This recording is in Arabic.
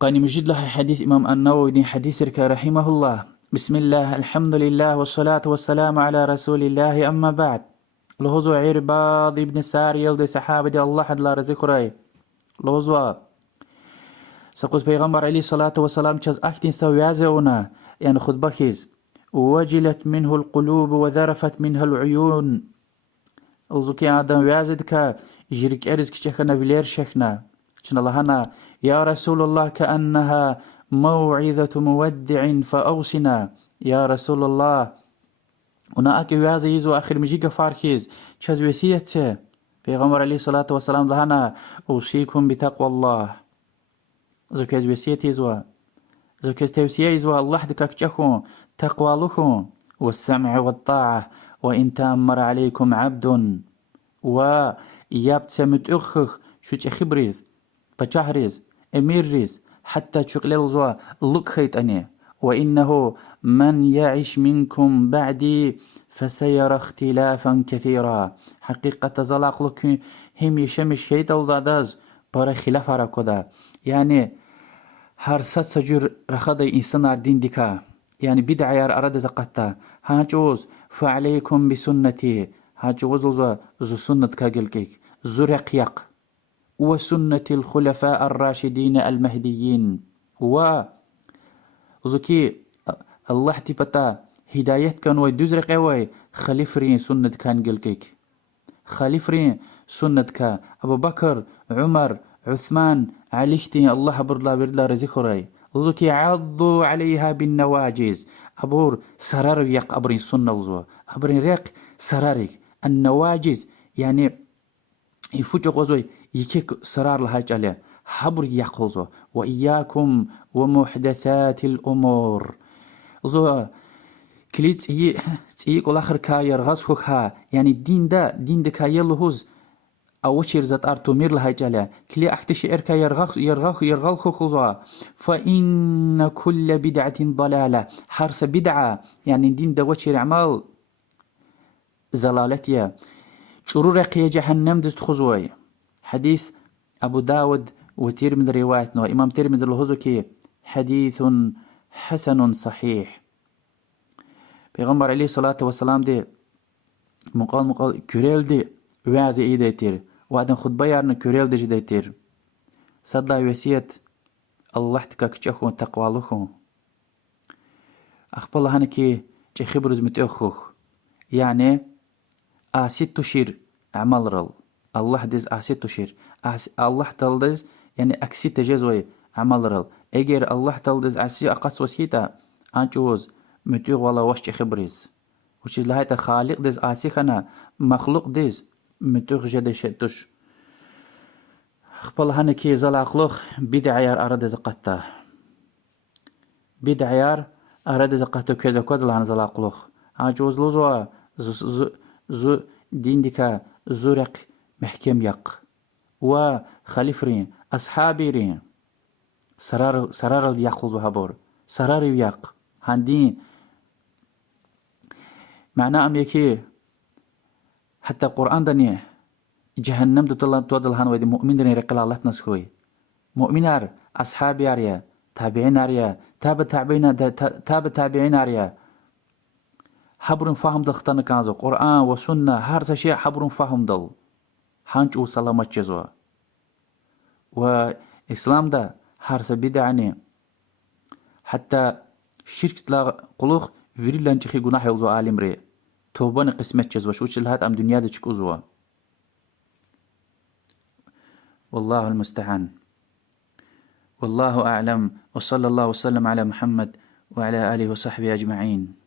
قاني مجد له حديث إمام النووي حديث رحمه الله. بسم الله الحمد لله والصلاة والسلام على رسول الله أما بعد. لهزو عرباض ابن ساري يلدي صحابة دي الله حد لا رزق راي لهزو سقوز پیغمبر عليه الصلاة والسلام چز اكتين سويازونا يعني خد بخيز وجلت منه القلوب وذرفت منها العيون. وزكي آدم ويازد كا جريك ارز كشكنا فيلير شكنا شن الله هنا يا رسول الله كأنها موعظة مودع فأوصنا يا رسول الله. ونا اكي ويازي يزو اخر مجيقة فاركيز چز وسيت پیغمبر عليه الصلاة والسلام لهنا أوصيكم بتقوى الله. زكاز وسيت يزوا زكاز توسيه يزوا الله دكاك جخو تقوى لكم والسمع والطاعة وإن تأمر عليكم عبد و يابت متأخخ شو خبريز بچهريز اميريز حتى تشقلل زوا لك خيط أني وإنه من يعش منكم بعدي فسيرى اختلافا كثيرا. حقيقة زلاق لك هم يشمش خيط الضاداز برا خلاف راكودا يعني هر ست سجور رخضي إنسان الدين ديكا يعني بدع يار أراد زقتا هاجوز فعليكم بسنتي هاجوز زو سنة كاقلكيك زرق يق وسنة الخلفاء الراشدين المهديين و زكي الله تبتا هداية كان ويدوزرق اوي خليفرين سنة كان قلكيك خليفرين سنة كا أبو بكر عمر عثمان عليشتي الله برلا رزقراي زكي عضوا عليها بالنواجز أبور سرار يق أبرين سنة وزوا أبرين ريق سرارك النواجز يعني يفوجق وزوي يكيك سرار لهاج عليه حبر يقوزو وإياكم ومحدثات الأمور زو كليت تيق الآخر كا يرغز ها يعني دين دا كا يلهوز أو شيرزت أرتومير لهاج عليه كلي أختش إركا يرغل خوزوا فإن كل بدعة ضلالة حرس بدعة يعني دين دا وشير عمال زلالتيا شرور قيا جهنم دست خزوي. حديث أبو داود وترمذي روايتنا إمام ترمذي الهزكي حديث حسن صحيح. پیغمبر عليه الصلاة والسلام دي مقال كريل دي وعزي إيدي تير وعدن خطبه يارن كريل دي جدي تير صدى وسيت الله تكاك تشخو تقوى لخو أخبر الله هنكي جي خبرز متأخوخ يعني آسيت تشير عمل رل الله ديز آسيت تشير الله تلدز يعني أكسيت تجزوي عمل رل اگر الله تلدز آسي أقص وسيتا أنجوز متأخ والله وش خبرز وشيز لهايتا خالق ديز آسي خنا مخلوق ديز متأخ جد شدش. خبال هنكي زلاقلوخ بدعيار أراد زقتا بدعيار أراد زقتا كذا كود لهن زلاقلوخ أنجوز لوزوا زو دين ديكا زورق محكم يق وخليفرين أصحابيرين سرار اليقوز وهبور سرار يق هندين معناه أم يكي حتى القرآن دنيه جهنم تودل هان ويدي مؤمن دني رقل الله تنسكوي مؤمنار أصحاب ياريا تابعين ياريا تاب تابعين ياريا حبرن فهم دختن كانزو قرآن وسنة هر شيء حبرن فهم دل هانج وسلامت جزوا وإسلام ده هر بدعني حتى شرك تلا قلوخ فيريلان تخي جناح يوزو عالم ري توبان قسمت جزوا شوش الهات أم دنيا ده تشكوزوا والله المستعان والله أعلم وصلى الله وسلم على محمد وعلى آله وصحبه أجمعين.